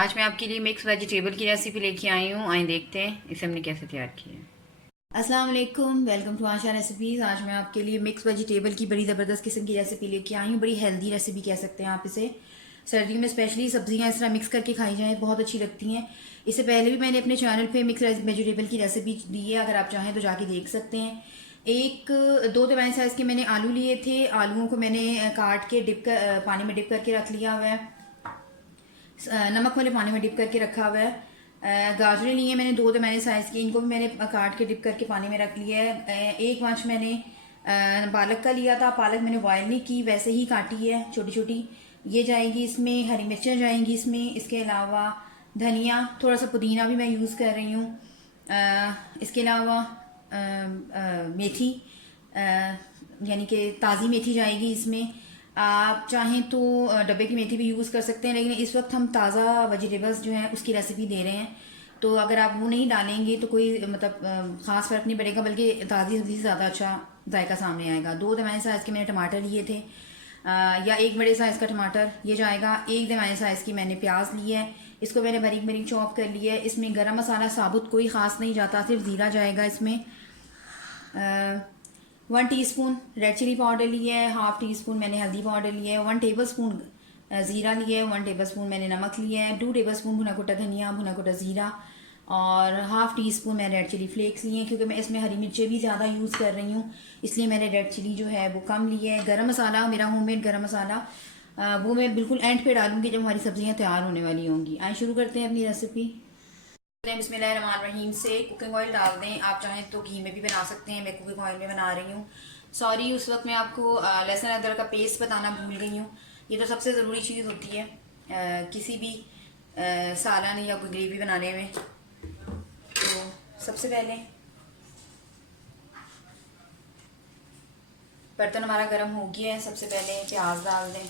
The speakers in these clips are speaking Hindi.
आज मैं आपके लिए मिक्स वेजिटेबल की रेसिपी लेके आई हूँ। आइए देखते हैं इसे हमने कैसे तैयार किया है। अस्सलाम वालेकुम, वेलकम टू आशा रेसिपीज़। आज मैं आपके लिए मिक्स वेजिटेबल की बड़ी ज़बरदस्त किस्म की रेसिपी लेके आई हूँ। बड़ी हेल्दी रेसिपी कह सकते हैं आप इसे। सर्दियों में स्पेशली सब्जियाँ इस तरह मिक्स करके खाई जाएँ बहुत अच्छी लगती हैं। इससे पहले भी मैंने अपने चैनल पे मिक्स वेजिटेबल की रेसिपी दी है, अगर आप चाहें तो जाके देख सकते हैं। एक दो दरमियाने साइज़ के मैंने आलू लिए थे। आलूओं को मैंने काट के पानी में डिप करके रख लिया हुआ है। नमक वाले पानी में डिप करके रखा हुआ है। गाजरें लिए मैंने दो दरमियाने साइज़ की, इनको भी मैंने काट के डिप करके पानी में रख लिया है। एक मंच मैंने पालक का लिया था। पालक मैंने बॉयल नहीं की, वैसे ही काटी है छोटी छोटी। ये जाएगी इसमें, हरी मिर्चें जाएंगी इसमें। इसके अलावा धनिया, थोड़ा सा पुदीना भी मैं यूज़ कर रही हूँ। इसके अलावा मेथी, यानी कि ताज़ी मेथी जाएगी इसमें। आप चाहें तो डब्बे की मेथी भी यूज़ कर सकते हैं, लेकिन इस वक्त हम ताज़ा वेजिटेबल्स जो हैं उसकी रेसिपी दे रहे हैं, तो अगर आप वो नहीं डालेंगे तो कोई मतलब ख़ास फ़र्क नहीं पड़ेगा, बल्कि ताज़ी सब्ज़ी से ज़्यादा अच्छा जायका सामने आएगा। दो दरमियाने साइज़ के मैंने टमाटर लिए थे, या एक बड़े साइज़ का टमाटर ये जाएगा। एक दरमियाने साइज़ की मैंने प्याज ली है, इसको मैंने बारीक बारीक चॉप कर लिया है। इसमें गरम मसाला साबुत कोई ख़ास नहीं जाता, सिर्फ ज़ीरा जाएगा इसमें। 1 टीस्पून रेड चिली पाउडर लिया है, हाफ टी स्पून मैंने हल्दी पाउडर लिया है, 1 टेबलस्पून ज़ीरा लिया है, 1 टेबलस्पून मैंने नमक लिया है, 2 टेबलस्पून भुना कुटा धनिया, भुना कुटा ज़ीरा, और हाफ टी स्पून मैंने रेड चिली फ्लेक्स लिए हैं, क्योंकि मैं इसमें हरी मिर्चें भी ज़्यादा यूज़ कर रही हूँ, इसलिए मैंने रेड चिली जो है वो कम लिया है। गरम मसाला, मेरा होममेड गरम मसाला, वो मैं बिल्कुल एंड पे डालूंगी जब हमारी सब्जियाँ तैयार होने वाली होंगी। आइए शुरू करते हैं अपनी रेसिपी। बिस्मिल्लाहिर्रहमानिर्रहीम से कुकिंग ऑयल डाल दें। आप चाहें तो घी में भी बना सकते हैं, मैं कुकिंग ऑयल में बना रही हूँ। सॉरी, उस वक्त मैं आपको लहसुन अदरक का पेस्ट बताना भूल गई हूँ। ये तो सबसे ज़रूरी चीज़ होती है किसी भी सालन या कोई ग्रेवी बनाने में। तो सबसे पहले बर्तन हमारा गर्म हो गया है, सबसे पहले प्याज डाल दें।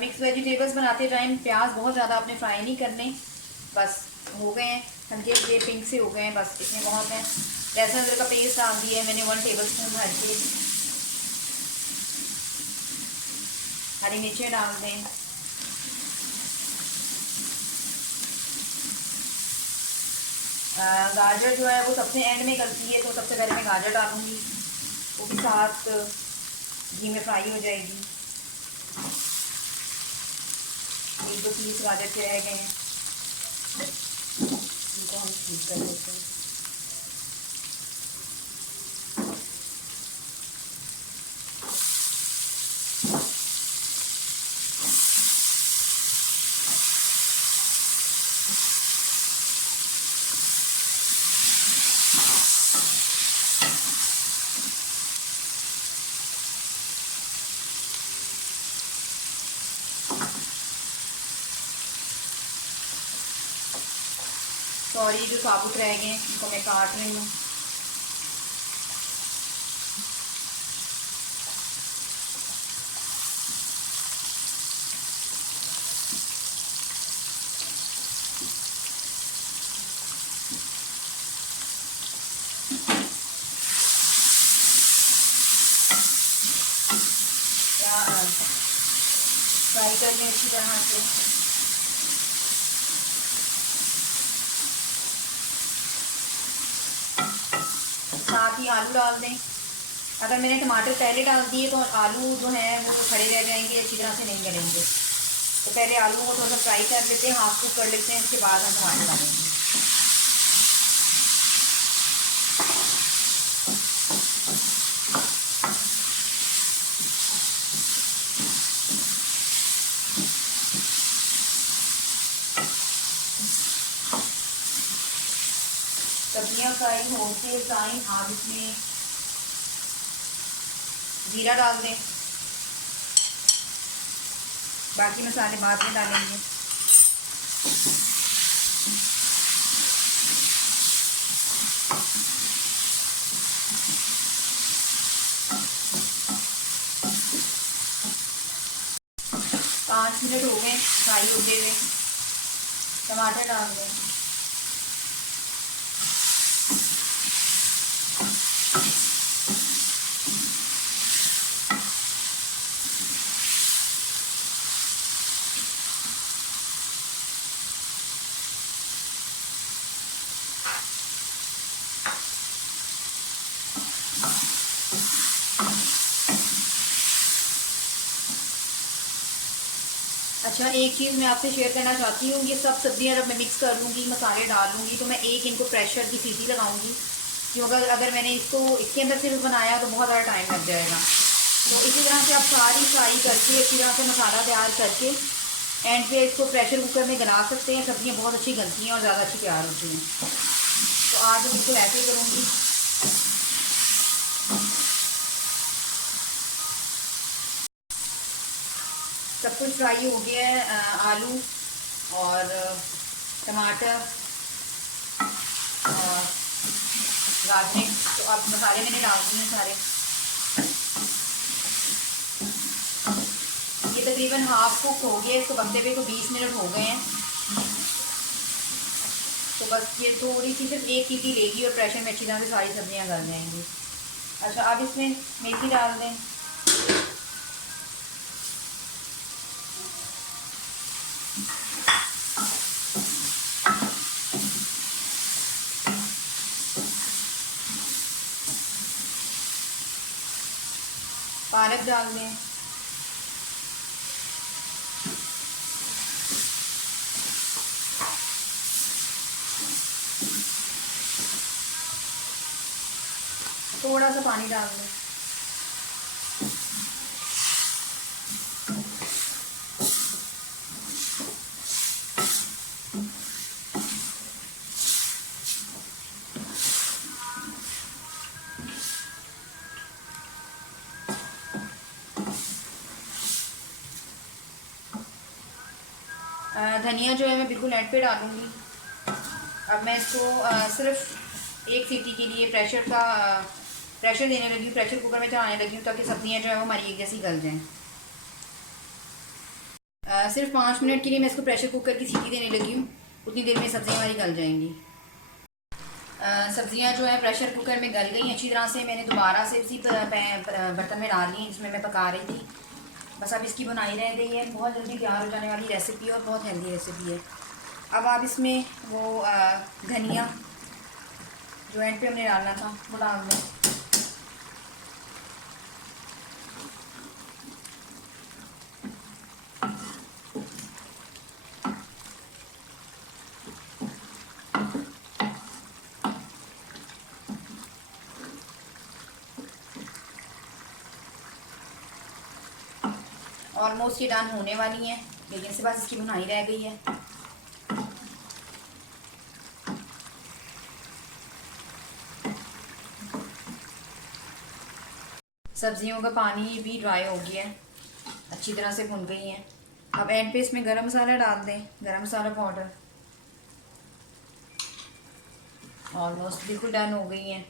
मिक्स वेजिटेबल्स बनाते टाइम प्याज बहुत ज़्यादा आपने फ्राई नहीं करने, बस हो गए हैं हल्के हल्के पिंक से हो गए हैं, बस इतने बहुत हैं। लहसुन अदरक का पेस्ट डाल दिया है मैंने 1 टेबलस्पून भर के। हरी मिर्चें डाल दें। गाजर जो है वो सबसे एंड में करती है, तो सबसे पहले मैं गाजर डालूंगी, वो भी साथ घी में फ्राई हो जाएगी। एक दो पीस गाजर के रह गए हैं, इनको हम ठीक कर लेते हैं। सॉरी, जो साबुत रह गए हैं उनको मैं काट रही हूँ। फ्राई कर लें अच्छी तरह से। साथ ही आलू डाल दें। अगर मैंने टमाटर पहले डाल दिए तो आलू जो है वो खड़े रह जाएंगे, अच्छी तरह से नहीं गलेंगे। तो पहले आलू को थोड़ा सा फ्राई कर लेते हैं, हाफ कुक कर लेते हैं, उसके बाद हम टमाटर डालेंगे। सब्जियाँ फ्राई होते टाइम आप इसमें जीरा डाल दें, बाकी मसाले बाद में डालेंगे। पाँच मिनट हो गए फ्राई होते हुए। टमाटर डाल दें। अच्छा, एक चीज़ मैं आपसे शेयर करना चाहती हूँ, ये सब सब्जियाँ जब मैं मिक्स कर लूँगी, मसाले डाल लूँगी, तो मैं एक इनको प्रेशर की सीटी लगाऊँगी, क्योंकि अगर मैंने इसको इसके अंदर सिर्फ बनाया तो बहुत ज़्यादा टाइम लग जाएगा। तो इसी तरह से आप सारी फ्राई करके अच्छी तरह से मसाला तैयार करके एंड पे इसको प्रेशर कुकर में गला सकते हैं। सब्जियाँ बहुत अच्छी गलती हैं और ज़्यादा अच्छी तैयार होती हैं। तो आज मैं बिल्कुल ऐसे ही करूँगी। सब कुछ फ्राई हो गया है, आलू और टमाटर और गाजरें। तो अब मसाले मैंने डाल दिए सारे। ये तकरीबन हाफ कुक हो गया, इसको पकते हुए को 20 मिनट हो गए हैं। तो बस ये थोड़ी सी सिर्फ एक सीटी लेगी और प्रेशर में अच्छी तरह से सारी सब्जियां गल जाएंगी। अच्छा, अब इसमें मेथी डाल दें। पालक डाल दें। थोड़ा सा पानी डाल दें। धनिया जो है मैं बिल्कुल एंड पे डालूंगी। अब मैं इसको सिर्फ एक सीटी के लिए प्रेशर देने लगी हूँ, प्रेशर कुकर में चढ़ाने लगी हूँ, ताकि सब्जियाँ जो है वो हमारी एक जैसी गल जाएँ। सिर्फ 5 मिनट के लिए मैं इसको प्रेशर कुकर की सीटी देने लगी हूँ, उतनी देर में सब्जियाँ हमारी गल जाएंगी। सब्जियाँ जो है प्रेशर कुकर में गल गई अच्छी तरह से। मैंने दोबारा से उसी बर्तन में डाल ली जिसमें मैं पका रही थी। बस अब इसकी बुनाई रह गई है। बहुत जल्दी तैयार हो जाने वाली रेसिपी और बहुत हेल्दी रेसिपी है। अब आप इसमें वो धनिया जो एंड पे हमने डालना था वो डाल दें। ऑलमोस्ट ये डन होने वाली है, लेकिन इसके बाद इसकी बुनाई रह गई है। सब्जियों का पानी भी ड्राई हो गया है, अच्छी तरह से भुन गई हैं। अब एंड पे इसमें गरम मसाला डाल दें, गरम मसाला पाउडर। ऑलमोस्ट बिल्कुल डन हो गई हैं।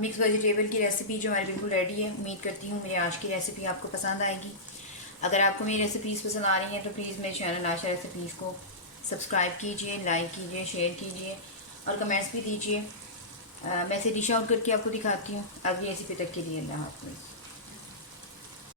मिक्स वेजिटेबल की रेसिपी जो हमारी बिल्कुल रेडी है। उम्मीद करती हूँ मेरी आज की रेसिपी आपको पसंद आएगी। अगर आपको मेरी रेसिपीज़ पसंद आ रही हैं तो प्लीज़ मेरे चैनल आशा रेसिपीज़ को सब्सक्राइब कीजिए, लाइक कीजिए, शेयर कीजिए और कमेंट्स भी दीजिए। मैं इसे डिश आउट करके आपको दिखाती हूँ। अगली रेसिपी तक के लिए अल्लाह हाफ़िज़।